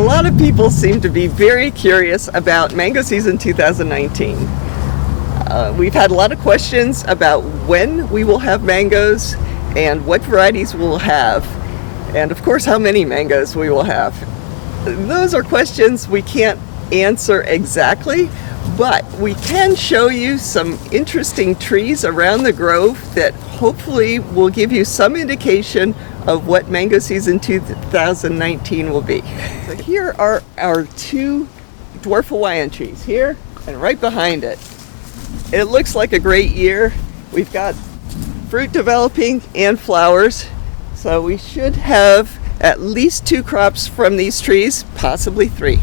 A lot of people seem to be very curious about mango season 2019. We've had a lot of questions about when we will have mangoes and what varieties we'll have, and of course how many mangoes we will have. Those are questions we can't answer exactly, but we can show you some interesting trees around the grove that hopefully will give you some indication of what mango season 2019 will be. So here are our two dwarf Hawaiian trees, here and right behind it. It looks like a great year. We've got fruit developing and flowers, so we should have at least 2 crops from these trees, possibly 3.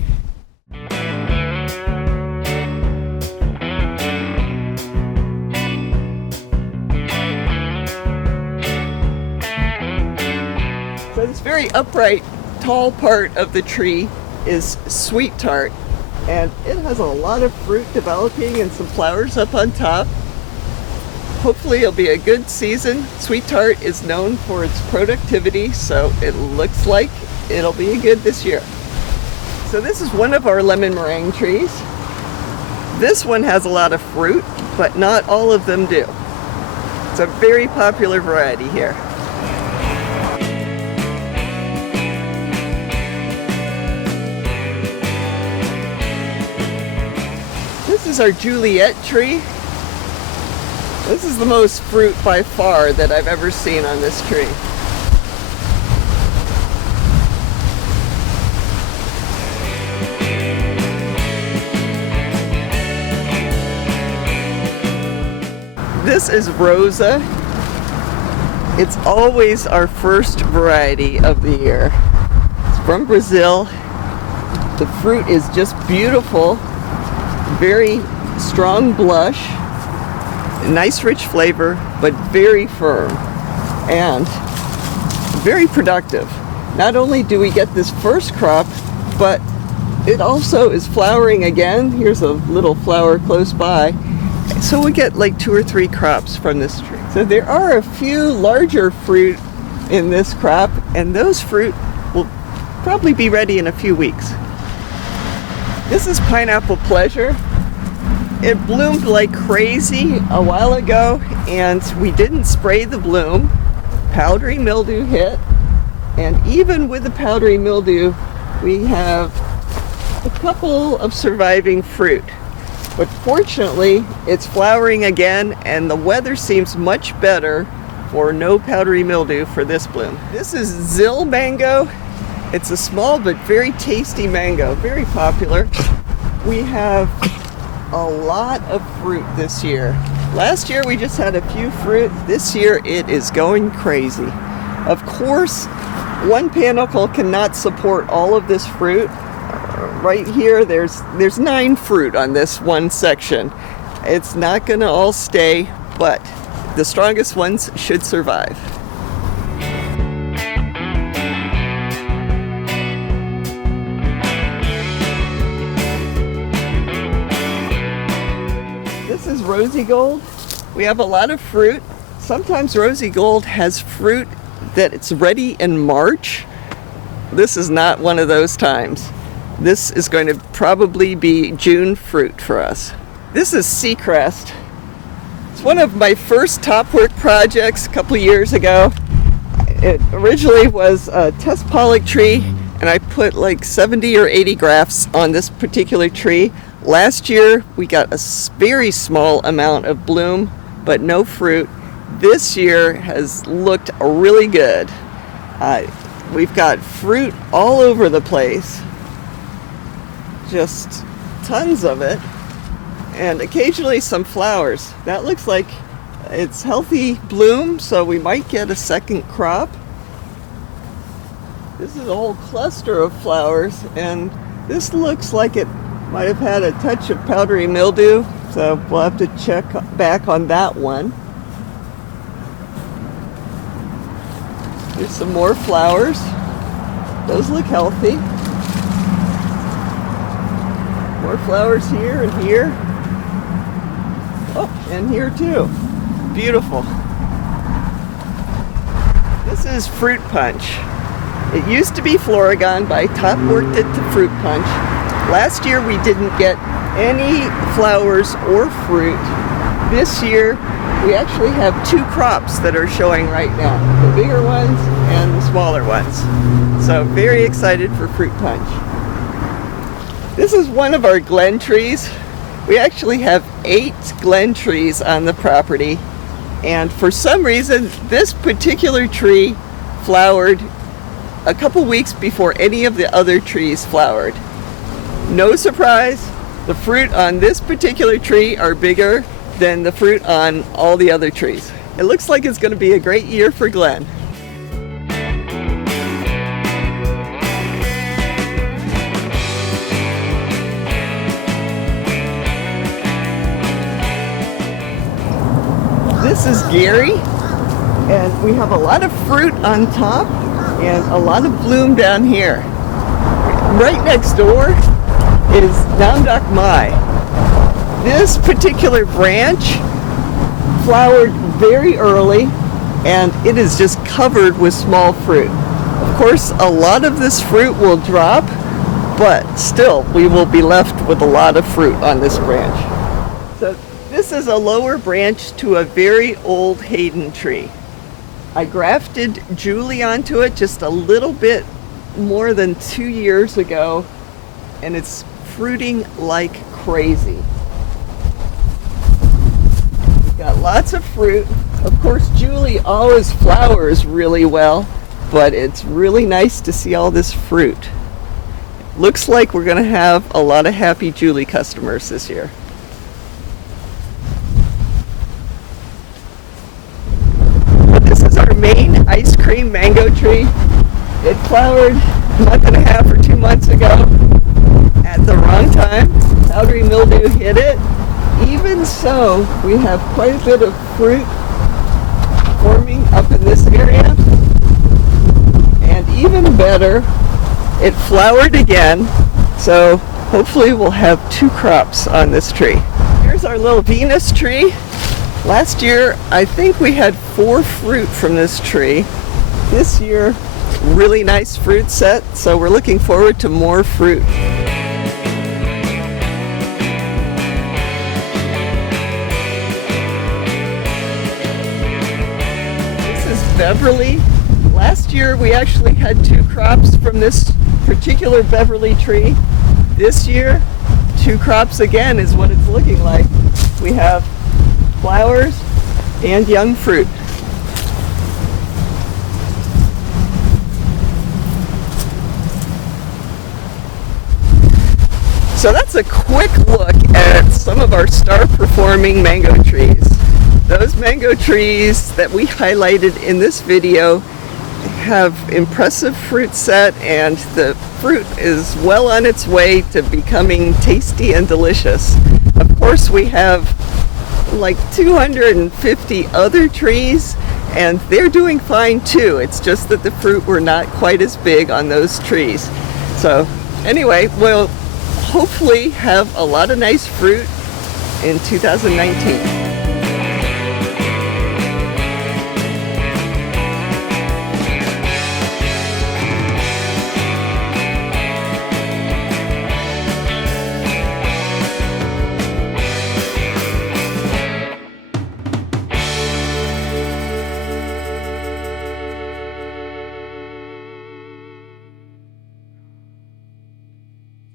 So this very upright, tall part of the tree is sweet tart, and it has a lot of fruit developing and some flowers up on top. Hopefully it'll be a good season. Sweet tart is known for its productivity, so it looks like it'll be good this year. So this is one of our lemon meringue trees. This one has a lot of fruit, but not all of them do. It's a very popular variety here. This is our Juliet tree. This is the most fruit by far that I've ever seen on this tree. This is Rosa. It's always our first variety of the year. It's from Brazil. The fruit is just beautiful, very strong blush, nice rich flavor, but very firm and very productive. Not only do we get this first crop, but it also is flowering again. Here's a little flower close by. So we get like 2 or 3 crops from this tree. So there are a few larger fruit in this crop, and those fruit will probably be ready in a few weeks. This is Pineapple Pleasure. It bloomed like crazy a while ago, and we didn't spray the bloom. Powdery mildew hit, and even with the powdery mildew, we have a couple of surviving fruit. But fortunately, it's flowering again, and the weather seems much better for no powdery mildew for this bloom. This is Zill mango. It's a small but very tasty mango, very popular. We have a lot of fruit this year. Last year we just had a few fruit. This year it is going crazy. Of course, one panicle cannot support all of this fruit. Right here there's 9 fruit on this one section. It's not going to all stay, but the strongest ones should survive. This is Rosy Gold. We have a lot of fruit. Sometimes Rosy Gold has fruit that it's ready in March. This is not one of those times. This is going to probably be June fruit for us. This is Seacrest. It's one of my first top work projects a couple of years ago. It originally was a test pollock tree, and I put like 70 or 80 grafts on this particular tree. Last year we got a very small amount of bloom, but no fruit. This year has looked really good. We've got fruit all over the place, just tons of it, and occasionally some flowers. That looks like it's healthy bloom, so we might get a second crop. This is a whole cluster of flowers, and this looks like it might have had a touch of powdery mildew, so we'll have to check back on that one. Here's some more flowers. Those look healthy. More flowers here and here. Oh, and here too. Beautiful. This is fruit punch. It used to be Floragon, but I top worked it to fruit punch. Last year we didn't get any flowers or fruit. This year we actually have 2 crops that are showing right now, the bigger ones and the smaller ones. So very excited for fruit punch. This is one of our Glen trees. We actually have 8 Glen trees on the property, and for some reason this particular tree flowered a couple weeks before any of the other trees flowered. No surprise, the fruit on this particular tree are bigger than the fruit on all the other trees. It looks like it's going to be a great year for Glen. This is Gary, and we have a lot of fruit on top and a lot of bloom down here. Right next door is Nam Doc Mai. This particular branch flowered very early, and it is just covered with small fruit. Of course, a lot of this fruit will drop, but still we will be left with a lot of fruit on this branch. So this is a lower branch to a very old Hayden tree. I grafted Julie onto it just a little bit more than 2 years ago, and it's fruiting like crazy. We've got lots of fruit. Of course, Julie always flowers really well, but it's really nice to see all this fruit. Looks like we're going to have a lot of happy Julie customers this year. This is our main ice cream mango tree. It flowered a month and a half or 2 months ago at the wrong time. Powdery mildew hit it. Even so, we have quite a bit of fruit forming up in this area. And even better, it flowered again. So hopefully we'll have 2 crops on this tree. Here's our little Venus tree. Last year, I think we had 4 fruit from this tree. This year, really nice fruit set, so we're looking forward to more fruit. This is Beverly. Last year, we actually had 2 crops from this particular Beverly tree. This year, 2 crops again is what it's looking like. We have flowers and young fruit. So that's a quick look at some of our star performing mango trees. Those mango trees that we highlighted in this video have impressive fruit set, and the fruit is well on its way to becoming tasty and delicious. Of course, we have like 250 other trees, and they're doing fine too. It's just that the fruit were not quite as big on those trees. So anyway, we'll hopefully have a lot of nice fruit in 2019.